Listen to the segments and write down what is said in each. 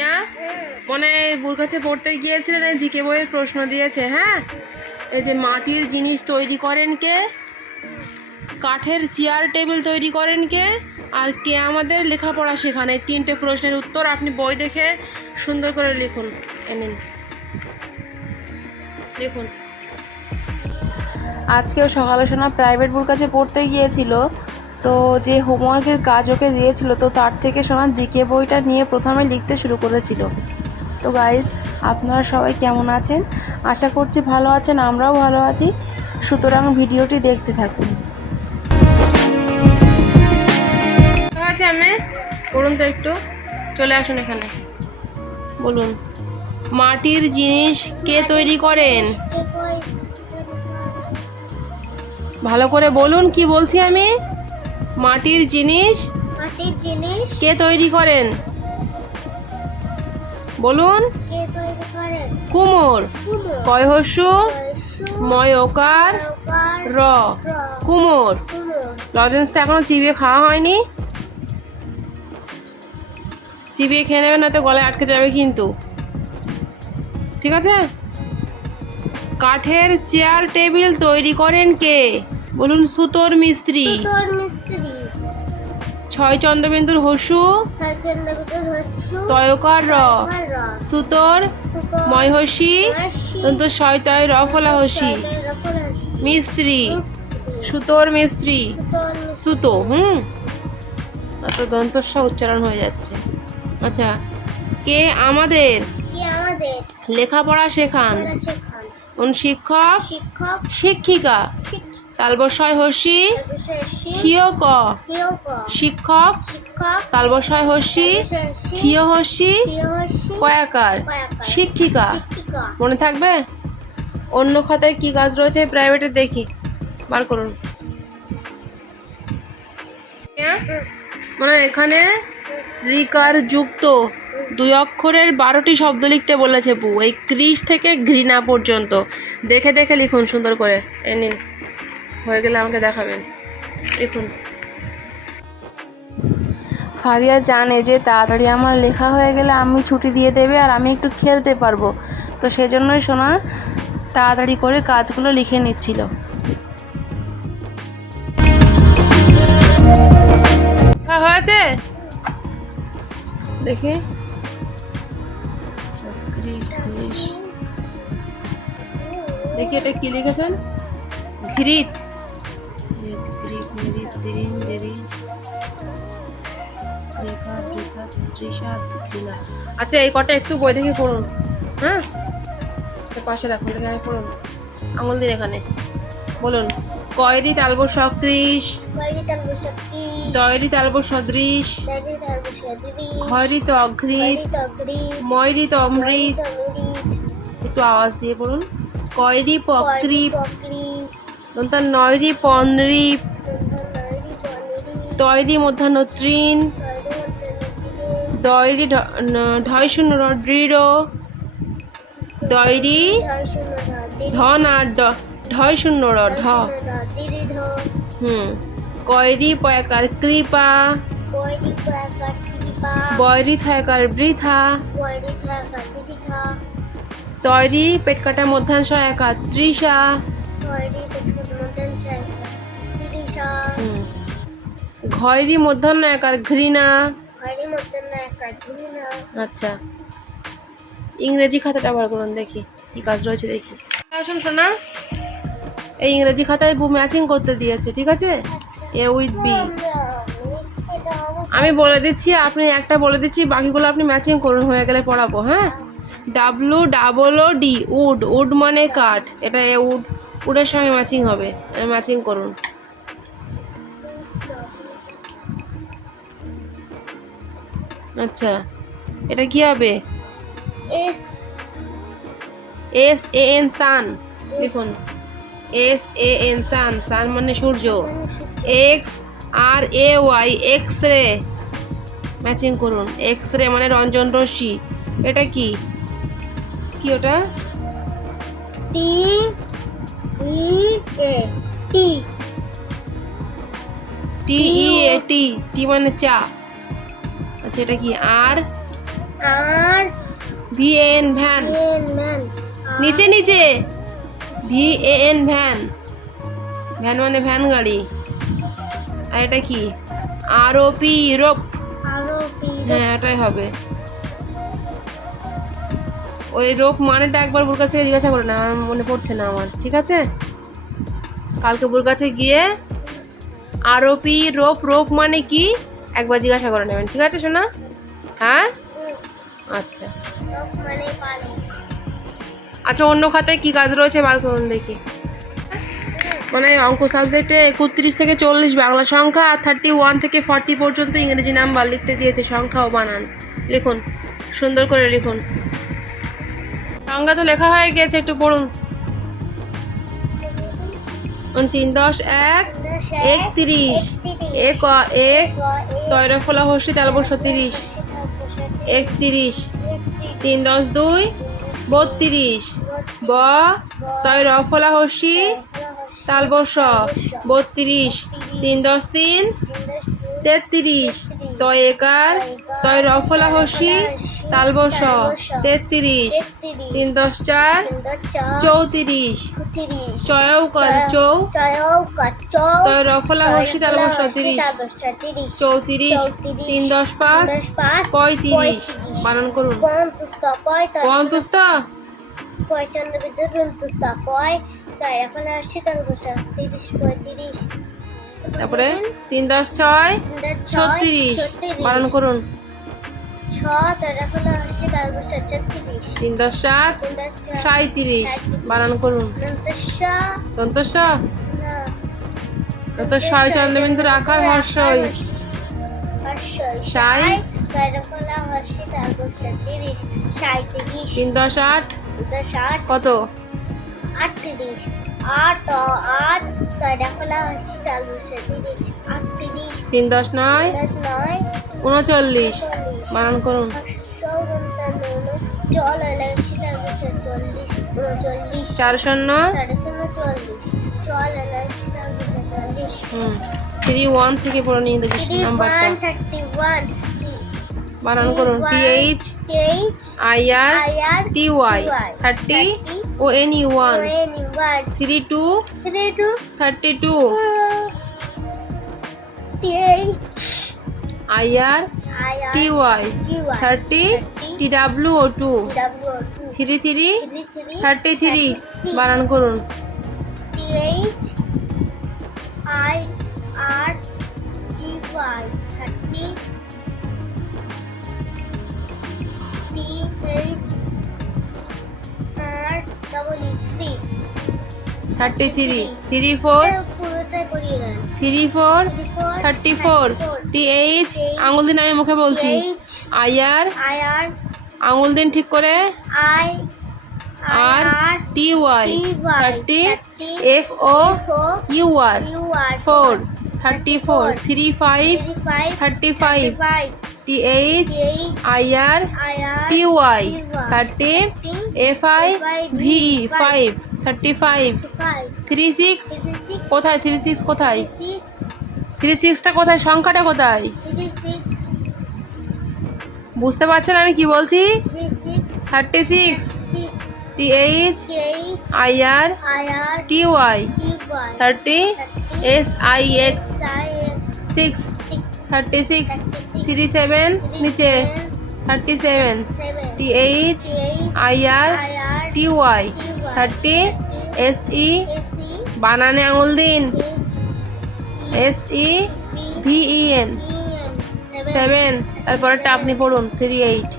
টিয়া মনে বুর কাছে পড়তে গিয়েছিলেন জিকে বইয়ের প্রশ্ন দিয়েছে হ্যাঁ? এই যে মাটির জিনিস তৈরি করেন কে? কাঠের চেয়ার টেবিল তৈরি করেন কে? আর কে আমাদের লেখাপড়া শেখান? এই তিনটে প্রশ্নের উত্তর আপনি বই দেখে সুন্দর করে লিখুন, এ নিন। লিখুন। আজকেও সকালে সোনা প্রাইভেট বুর কাছে পড়তে গিয়েছিল। তো যে হোমওয়ার্কের কাজ ওকে দিয়েছিল, তো তার থেকে সোনা জিকে বইটা নিয়ে প্রথমে লিখতে শুরু করেছিল। তো গাইজ আপনারা সবাই কেমন আছেন? আশা করছি ভালো আছেন, আমরাও ভালো আছি। সুতরাং ভিডিওটি দেখতে থাকুন। বলুন তো একটু। চলে আসুন এখানে। বলুন। মাটির জিনিস কে তৈরি করেন? ভালো করে বলুন কি বলছি আমি? মাটির জিনিস মাটির জিনিস কে তৈরি করেন? বলুন। কে তৈরি করেন? কুমোর। কয় হস্যু ময় ওকার র। কুমোর। লজেন্সটা এখনও চিবিয়ে খাওয়া হয়নি। চিবিয়ে খেয়ে নেবেন না তো গলায় আটকে যাবে কিন্তু। ঠিক আছে? কাঠের চেয়ার টেবিল তৈরি করেন কে? বলুন সুতোর মিস্ত্রি। তোর মিস্ত্রি। ছয় চন্দ্রবিন্দুর হসু তয়কার র। সুতোর ময়হসি দন্ত ছয় তয় র ফলা হসি মিস্ত্রি। সুতোর মিস্ত্রি। সুতো হুম? আর তো দন্তস্ব উচ্চারণ হয়ে যাচ্ছে। আচ্ছা কে আমাদের? লেখাপড়া শেখান। কোন শিক্ষিকা। শিক্ষক। তালবসয় হসি? ক্ষিয় ক? শিক্ষক? তালবসয় হসি? ক্ষিয় হসি? কয়াকার। শিক্ষিকা? মনে থাকবে? অন্য খাতায় কি কাজ রয়েছে? প্রাইভেটে দেখি। বার করুন? মানে এখানে রিকার যুক্ত দুই অক্ষরের বারোটি শব্দ লিখতে বলেছে বু এই ক্রিস থেকে ঘৃণা পর্যন্ত। দেখে দেখে লিখুন সুন্দর করে। এ নিন। হয়ে গেলে আমাকে দেখাবেন। লিখুন ফারিয়া জানে যে তাড়াতাড়ি আমার লেখা হয়ে গেলে আমি ছুটি দিয়ে দেবে আর আমি একটু খেলতে পারব। তো সেজন্যই সোনা তাড়াতাড়ি করে কাজগুলো লিখে নিচ্ছিল। হ্যাঁ হয়েছে? দেখি। দেখি এটা কি লিখেছেন? ঘৃত। আচ্ছা এই কটা একটু বই দেখে পড়ুন। হ্যাঁ? পাশে রাখুন দেখে পড়ুন। আঙুল দিন এখানে। বলুন কয়রি তালব সক্রিশ কয়রি তালব সদৃশ খয়রি তো অঘৃত ময়রি তো অমৃত। একটু আওয়াজ দিয়ে পড়ুন। কয়রি পক্রি দন্তার নয়রি পনরি তয়রি মধ্যাহ্ন তৃণ দয়রি ন- ঢয় শূন্য দৃঢ় দয়রি আর ড- ঢয় শূন্য ঢ ধ হুম কয়রি পয়াকার কৃপা বয়রি থাকার বৃথা কয়রি থাকার দিদি থা তয়রি পেট কাটা মধ্যাংশ একা তৃষা ঘয়রি মধ্যাহ্ন ঘৃণা একার দিদি না আচ্ছা। ইংরেজি খাতাটা বার করুন দেখি কি কাজ রয়েছে দেখি। আসুন শোনা এই ইংরেজি খাতায় বু ম্যাচিং করতে দিয়েছে ঠিক আছে? এ উইথ বি আমি বলে দিচ্ছি আপনি একটা বলে দিচ্ছি বাকিগুলো আপনি ম্যাচিং করুন হয়ে গেলে পড়াবো হ্যাঁ? W double O D wood wood মানে কাঠ। এটা এ উড উডের সঙ্গে ম্যাচিং হবে। ম্যাচিং করুন। আচ্ছা এটা কি হবে? S S A N sun লিখুন S A N sun sun মানে সূর্য। X R A Y X ray matching করুন। এক্স রে মানে রঞ্জন রশ্মি। এটা কি? কি ওটা? টি ই এ টি টি ই এ টি টি মানে চা। আচ্ছা এটা কি? আর? আর? V N van. নিচে নিচে। V A N van. Van মানে ভ্যান গাড়ি। আর এটা কি? R O P rope. R O P হ্যাঁ এটাই হবে। ওই রোপ মানেটা একবার বুর কাছে জিজ্ঞাসা করে না মনে পড়ছে না আমার, ঠিক আছে? কালকে বুর কাছে গিয়ে আরোপি রোপ রোপ মানে কি? একবার জিজ্ঞাসা করে নেবেন, ঠিক আছে শোনা হ্যাঁ? আচ্ছা। আচ্ছা অন্য খাতায় কি কাজ রয়েছে বার করুন দেখি। মানে অঙ্ক সাবজেক্টে একত্রিশ থেকে চল্লিশ বাংলা সংখ্যা আর থার্টি ওয়ান থেকে ফর্টি পর্যন্ত ইংরেজি নাম্বার লিখতে দিয়েছে সংখ্যা ও বানান। লিখুন, সুন্দর করে লিখুন। সংখ্যা তো লেখা হয়ে গেছে, একটু পড়ুন। তিন, দশ, এক, একত্রিশ। এক এক তয়রা ফলা হর্ষি তার বসো তিরিশ। একত্রিশ। তিন, দশ, দুই, বত্রিশ। ব তয় রফলা হর্ষি তাল বস বত্রিশ। তিন, দশ, তিন, তেত্রিশ। তয় একার তয় রফলা হর্ষি তাল বস তেত্রিশ তিন দশ চার চৌত্রিশ চয়ৌকার চৌ তয় রফলা হর্ষি তাল বস তিরিশ চৌত্রিশ তিন দশ পাঁচ পঁয়ত্রিশ পালন করুন। পঞ্চস্ত পয়চন্দ্র বিদ্যুৎ পয় তয়রা ফলে আসছে তাল বসা তিরিশ পঁয়ত্রিশ তারপরে তিন দশ ছয় ছত্রিশ। বানান করুন। তিন দশ সাত সাঁত্রিশ বানান করুন। দন্তস্ব। তত ছয় চন্দ্রবিন্দু রাখার হর্ষই। তিন দশ আট। কত? আটত্রিশ। আট আট বসা তিরিশ আটত্রিশ তিন দশ নয় দশ নয় উনচল্লিশ। বানান করুন। চার শূন্য। থ্রি ওয়ান থেকে পড়ে নিয়ে দেখি থ্রি নাম্বারটা। বানান করুন। T H I R T Y thirty O N one three two two thirty two I R T Y thirty T W O two three three three three thirty three বানান করুন I R T Y thirty three thirty three three four three four thirty four T H আঙুল দিন আমি মুখে বলছি। I আর আঙুল দিন ঠিক করে। I R T Y thirty F O U R four thirty four three five thirty five T H I R T Y TY, thirty F I V E five thirty five three six কোথায় three six কোথায়? Three সিক্সটা কোথায়? সংখ্যাটা কোথায়? বুঝতে পারছেন আমি কি বলছি? Thirty six T H I R T Y thirty S I X six thirty six three seven নিচে thirty seven T H I R T Y thirty S E বানানে আঙুল দিন S E V E N seven তারপরেরটা আপনি পড়ুন three eight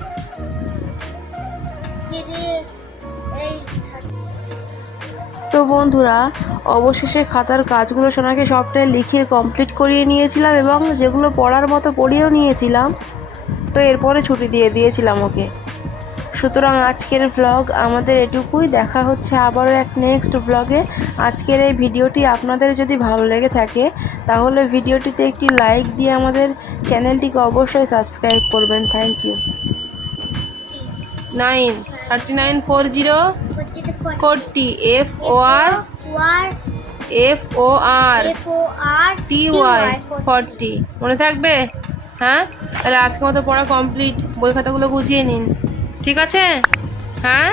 তো বন্ধুরা, অবশেষে খাতার কাজগুলো সোনাকে সবটাই লিখিয়ে কমপ্লিট করিয়ে নিয়েছিলাম এবং যেগুলো পড়ার মতো পড়িয়েও নিয়েছিলাম, তো এরপরে ছুটি দিয়ে দিয়েছিলাম ওকে। সুতরাং আজকের ভ্লগ আমাদের এটুকুই। দেখা হচ্ছে আবারও এক নেক্সট ভ্লগে আজকের এই ভিডিওটি আপনাদের যদি ভালো লেগে থাকে, তাহলে ভিডিওটিতে একটি লাইক দিয়ে আমাদের চ্যানেলটিকে অবশ্যই সাবস্ক্রাইব করবেন। Thank you nine thirty nine four zero forty F O R F O R T Y forty মনে থাকবে? হ্যাঁ? তাহলে আজকে মতো পড়া কমপ্লিট বই খাতাগুলো বুঝিয়ে নিন। ঠিক আছে? হ্যাঁ?